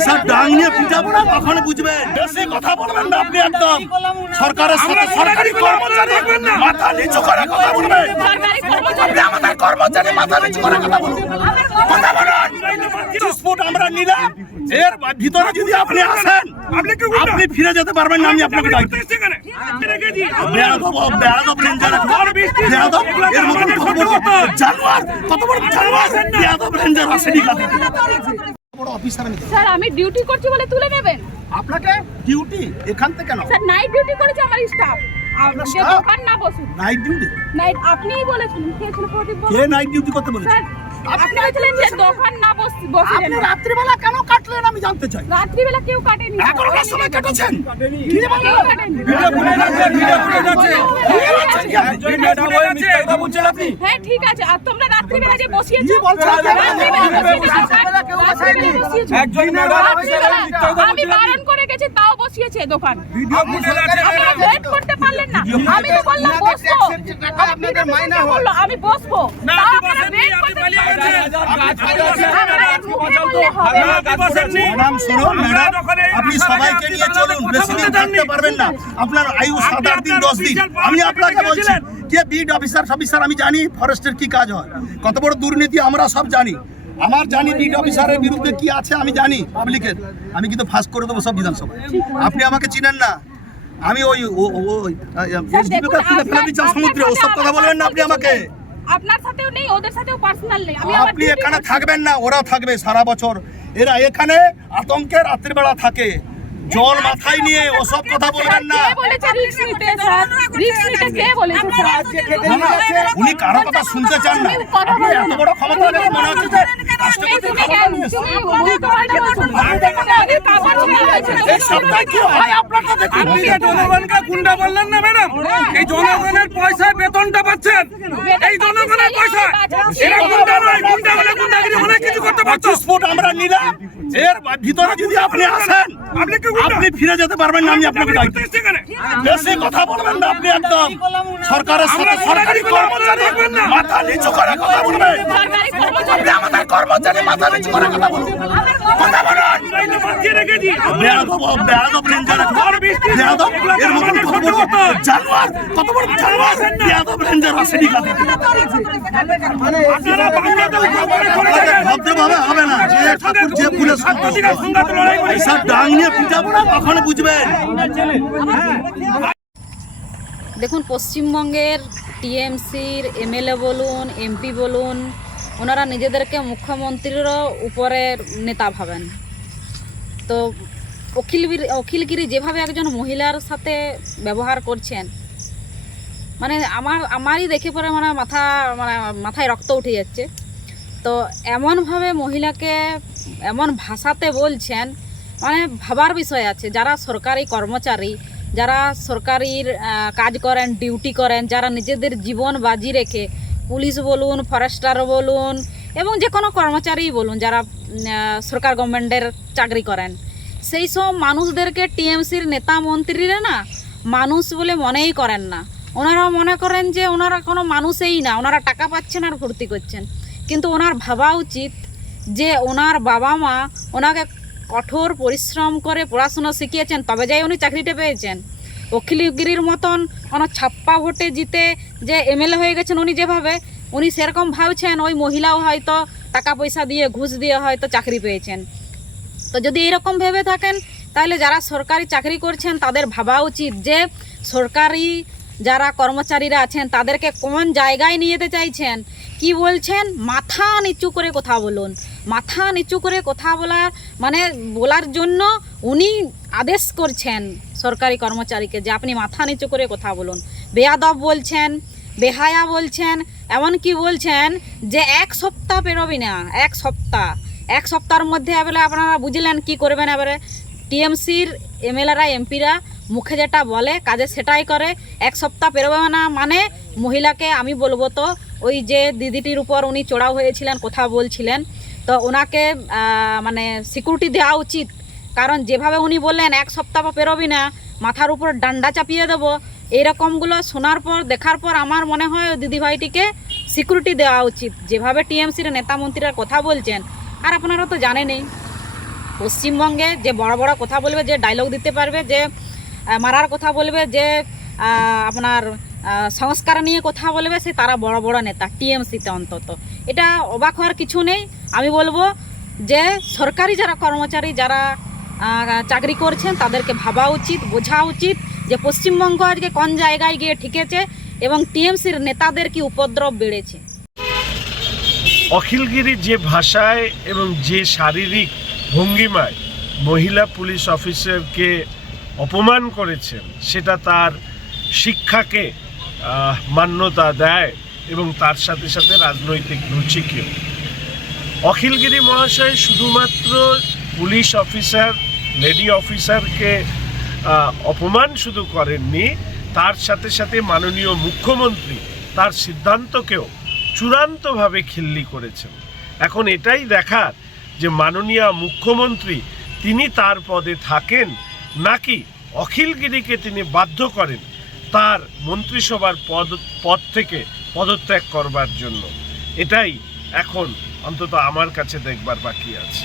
এইসব ডাং নিয়ে পিটাবো না, তখন বুঝবেন। বেশি কথা বলবেন না আপনি, একদম সরকারের সাথে সরকারি কর্মচারী মাথা নিচু করে কথা বলবেন। আপনি আমাদের কর্মচারী মাথা নিচু করে কথা বলুন, কথা বলুন। ডিসপুট আমরা নিলাম, এর ভিতরে যদি আপনি আসেন আপনি ফিরে যেতে পারবেন না। আমি আপনাকে দায়িত্ব স্যার আমি ডিউটি করছি বলে তুলে নেবেন? আপনাকে ডিউটি এখান থেকে কেন? স্যার নাইট ডিউটি করেছে আমার স্টাফ। যে দোকান না বসুন। Night duty? নাইট আপনিই বলেছিলেন। কে ছিল প্রদীপ? কে নাইট ডিউটি করতে বলেছে? স্যার আপনি বলেছিলেন যে দোকান না বসে। আপনি রাত্রিবেলা কেন কাটলেন আমি জানতে চাই। রাত্রিবেলা কেউ কাটেনি। 11টার সময় কেটেছেন। কি বলেন? হ্যাঁ ঠিক আছে, আর তোমরা রাত্রিবেলা যে বসিয়েছো কি বলছো? আমি বারণ করে গেছি তাও বসিয়েছে দোকান। আপনারা ওয়েট করতে পারলেন না। আমি তো বললাম বসবো, আপনাদের মাইনা হলো আমি বসবো, তাও আপনারা ওয়েট করতে ম্যাডাম শুনুন, ম্যাডাম আপনি সবাইকে নিয়ে চলুন, বেশি দিন থাকতে পারবেন না। আপনার আয়ু 7-8 দিন 10 দিন। আমি আপনাকে বলছি কে বিড অফিসার আমি জানি ফরেস্টের কি কাজ হয়, কত বড় দুর্নীতি আমরা সব জানি। আমার জানি বিড অফিসারের বিরুদ্ধে কি আছে আমি জানি পাবলিকের। আমি কিন্তু ফাঁস করে দেবো সব বিধানসভা। আপনি আমাকে চিনেন না, আমি ওই ফেলে দিচ্ছি সমুদ্রে, ওসব কথা বলবেন না আপনি আমাকে। আপনার সাথেও নেই, ওদের সাথেও পার্সোনাল নেই। আপনি এখানে থাকবেন না, ওরা থাকবে সারা বছর। এরা এখানে আতঙ্কে রাত্রিবেলা থাকে, জল মাথায় নিয়ে ওসব কথা বলবেন না। উনি কারো কথা শুনতে চান না। আপনি এত বড় ক্ষমতা মনে হচ্ছে যে রাষ্ট্রপতির ক্ষমতা নিয়ে এই সপ্তাহে কি হয় আপনাকে দেখুন। জনগণকে গুন্ডা বললেন না ম্যাডাম, এই জনগণের পয়সায় বেতনটা পাচ্ছেন, এই জনগণের পয়সা। এরা গুন্ডা নয়, গুন্ডা হলে গুন্ডাগিরি অনেক কিছু করতে পারতো। ডিসপুট আমরা নিলাম, এর ভিতরে যদি আপনি আসেন আপনি ফিরে যেতে পারবেন না। আমি আপনাকে দায়িত্ব বেশি কথা বলবেন না আপনি, একদম সরকারের সাথে সরকারি কর্মচারী মাথা নিচু করে কথা বলবেন। আপনি আমাদের কর্মচারী মাথা নিচু করে কথা বলুন, কথা বলুন। কত বড় জানোয়ার রেঞ্জার আসেনি কাজে। ভদ্রভাবে হবে না, যে ঠাকুর যে ফুলে এইসব ডাং নিয়ে পিটাবো না, তখন বুঝবেন। দেখুন, পশ্চিমবঙ্গের টিএমসির এমএলএ বলুন, এমপি বলুন, ওনারা নিজেদেরকে মুখ্যমন্ত্রীরও উপরের নেতা ভাবেন। তো অখিলগিরি যেভাবে একজন মহিলার সাথে ব্যবহার করছেন, মানে আমারই দেখে পরে মাথায় রক্ত উঠে যাচ্ছে। তো এমনভাবে মহিলাকে এমন ভাষাতে বলছেন, মানে ভাবার বিষয় আছে। যারা সরকারি কর্মচারী, যারা সরকারির কাজ করেন, ডিউটি করেন, যারা নিজেদের জীবন বাজি রেখে, পুলিশ বলুন, ফরেস্টার বলুন, এবং যে কোনো কর্মচারী বলুন যারা সরকার গভর্নমেন্টের চাকরি করেন, সেই সব মানুষদেরকে টিএমসির নেতা মন্ত্রীরা না মানুষ বলে মনেই করেন না। ওনারা মনে করেন যে ওনারা কোনো মানুষই না, ওনারা টাকা পাচ্ছেন আর ভর্তি করছেন। কিন্তু ওনার ভাবা উচিত যে ওনার বাবা মা ওনাকে কঠোর পরিশ্রম করে পড়াশোনা শিখিয়েছেন, তবে যাই উনি চাকরিটা পেয়েছেন। অখিলগিরির মতন কোনো ছাপ্পা ভোটে জিতে যে এমএলএ হয়ে গেছেন উনি সেরকম ভাবছেন ওই মহিলাও হয়তো টাকা পয়সা দিয়ে, ঘুষ দিয়ে হয়তো চাকরি পেয়েছেন। তো যদি এরকম ভেবে থাকেন, তাহলে যারা সরকারি চাকরি করছেন তাদের ভাবা উচিত যে সরকারি যারা কর্মচারীরা আছেন তাদেরকে কোন জায়গায় নিয়ে যেতে চাইছেন। কি বলছেন? মাথা নিচু করে কথা বলুন। মাথা নিচু করে কথা বলার জন্য উনি আদেশ করছেন সরকারি কর্মচারীকে যে আপনি মাথা নিচু করে কথা বলুন। বেয়াদব বলছেন, বেহায়া বলছেন, এমনকি বলছেন যে 1 সপ্তাহ পেরোবি না, 1 সপ্তাহের মধ্যে এবারে আপনারা বুঝলেন কি করবেন। এবারে টিএমসির এমএলএরা, এমপিরা মুখে যেটা বলে কাজে সেটাই করে। 1 সপ্তাহ পেরোবে না মানে মহিলাকে আমি বলবো, তো ওই যে দিদিটির উপর উনি চড়াও হয়েছিলেন, কথা বলছিলেন, তো ওনাকে সিকিউরিটি দেওয়া উচিত। কারণ যেভাবে উনি বললেন 1 সপ্তাহ পেরোবি না, মাথার উপর ডান্ডা চাপিয়ে দেবো, এইরকমগুলো শোনার পর, দেখার পর আমার মনে হয় দিদিভাইটিকে সিকিউরিটি দেওয়া উচিত। যেভাবে টিএমসির নেতা মন্ত্রীরা কথা বলছেন, আর আপনারা তো জানেনই। পশ্চিমবঙ্গে যে বড় বড় কথা বলবে, যে ডায়লগ দিতে পারবে, যে মারার কথা বলবে, যে আপনার সংস্কার নিয়ে কথা বলবে, সে তারা বড় বড় নেতা টিএমসিতে। অন্তত এটা অবাক হওয়ার কিছু নেই। আমি বলবো যে সরকারি যারা কর্মচারী, যারা চাকরি করছেন, তাদেরকে ভাবা উচিত, বোঝা উচিত যে পশ্চিমবঙ্গ আজকে কোন জায়গায় গিয়ে ঠেকেছে এবং টিএমসির নেতাদের কি উপদ্রব বেড়েছে। অখিলগিরি যে ভাষায় এবং যে শারীরিক ভঙ্গিমায় মহিলা পুলিশ অফিসারকে অপমান করেছেন, সেটা তার শিক্ষাকে মান্যতা দেয় এবং তার সাথে সাথে রাজনৈতিক রুচিকেও। অখিলগিরি মহাশয় শুধুমাত্র পুলিশ অফিসার, লেডি অফিসারকে অপমান শুধু করেননি, তার সাথে সাথে মাননীয় মুখ্যমন্ত্রী তার সিদ্ধান্তকেও চূড়ান্তভাবে খিল্লি করেছেন। এখন এটাই দেখার যে মাননীয় মুখ্যমন্ত্রী তিনি তার পদে থাকেন নাকি অখিলগিরিকে তিনি বাধ্য করেন তার মন্ত্রিসভার পদ থেকে পদত্যাগ করবার জন্য। এটাই এখন অন্তত আমার কাছে দেখবার বাকি আছে।